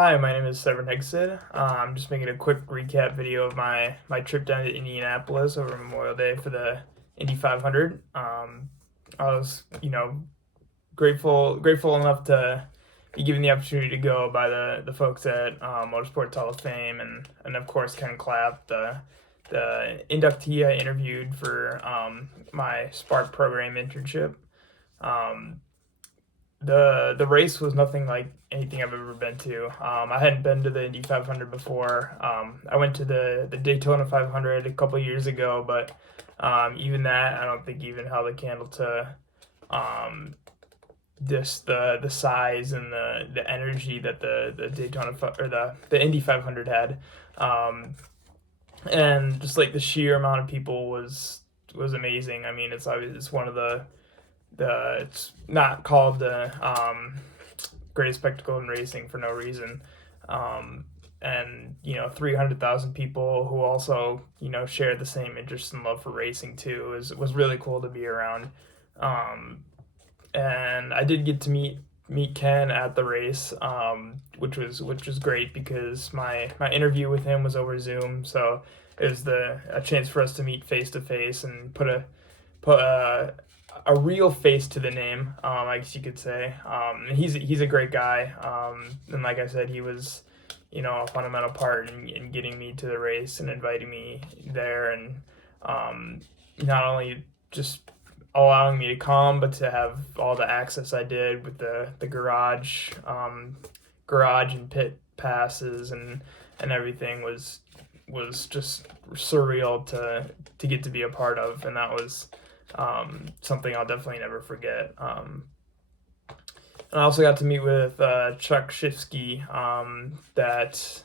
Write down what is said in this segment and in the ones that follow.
Hi, my name is Severin. I'm just making a quick recap video of my trip down to Indianapolis over Memorial Day for the Indy 500. I was, grateful enough to be given the opportunity to go by the folks at Motorsports Hall of Fame and of course Ken Clapp, the inductee I interviewed for my Spark program internship. Um, the race was nothing like anything I've ever been to. I hadn't been to the Indy 500 before. I went to the Daytona 500 a couple years ago, but even that I don't think even held a candle to just the size and the energy that the Daytona or the Indy 500 had, and just like the sheer amount of people was amazing. I mean, it's one of the it's not called the greatest spectacle in racing for no reason. And 300,000 people who also share the same interest and love for racing too was really cool to be around. And I did get to meet Ken at the race, which was great because my interview with him was over Zoom, so it was a chance for us to meet face to face and put a real face to the name, I guess you could say. He's a great guy, and like I said, he was, a fundamental part in getting me to the race and inviting me there, and not only just allowing me to come, but to have all the access I did with the garage and pit passes and everything was just surreal to get to be a part of, and that was something I'll definitely never forget. And I also got to meet with Chuck Shifsky, that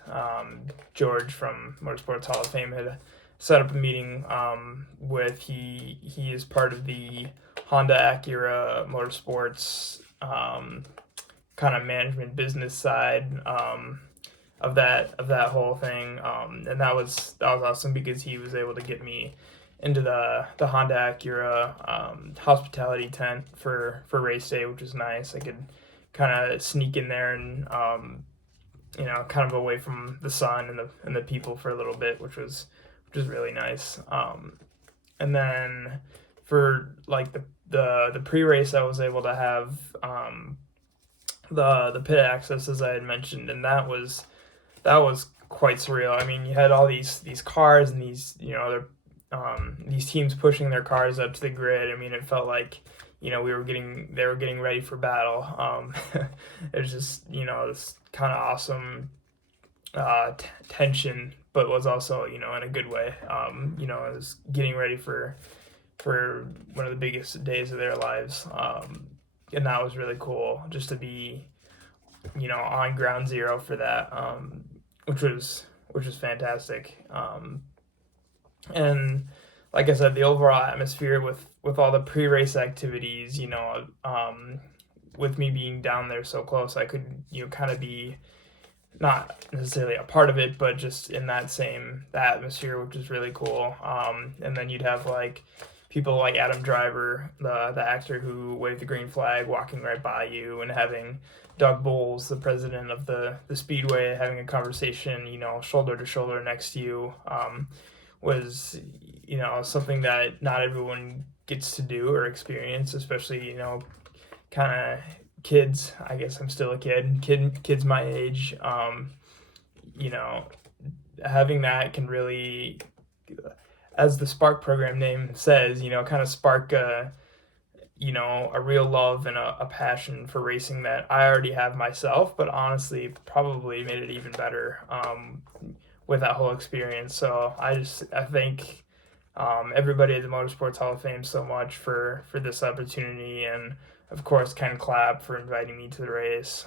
George from Motorsports Hall of Fame had set up a meeting with. He is part of the Honda Acura Motorsports kind of management business side of that whole thing, and that was awesome because he was able to get me into the Honda Acura hospitality tent for race day, which was nice. I could kind of sneak in there and kind of away from the sun and the people for a little bit, which was really nice. And then for like the pre-race, I was able to have the pit access, as I had mentioned, and that was quite surreal. I mean, you had all these cars and these teams pushing their cars up to the grid. I mean, it felt like they were getting ready for battle. It was just this kind of awesome tension, but was also in a good way. It was getting ready for one of the biggest days of their lives, and that was really cool just to be on ground zero for that, which was fantastic. And like I said, the overall atmosphere with all the pre-race activities, with me being down there so close, I could kind of be not necessarily a part of it, but just in the atmosphere, which is really cool. And then you'd have like people like Adam Driver, the actor who waved the green flag, walking right by you, and having Doug Bowles, the president of the Speedway, having a conversation, shoulder to shoulder next to you, was something that not everyone gets to do or experience, especially kind of kids. I guess I'm still a kids my age. Having that can really, as the Spark program name says, kind of spark a real love and a passion for racing that I already have myself, but honestly probably made it even better with that whole experience. So I thank everybody at the Motorsports Hall of Fame so much for this opportunity, and of course Ken Clapp for inviting me to the race.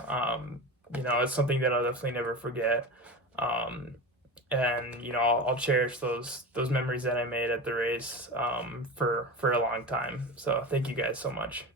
It's something that I'll definitely never forget. And I'll cherish those memories that I made at the race for a long time. So thank you guys so much.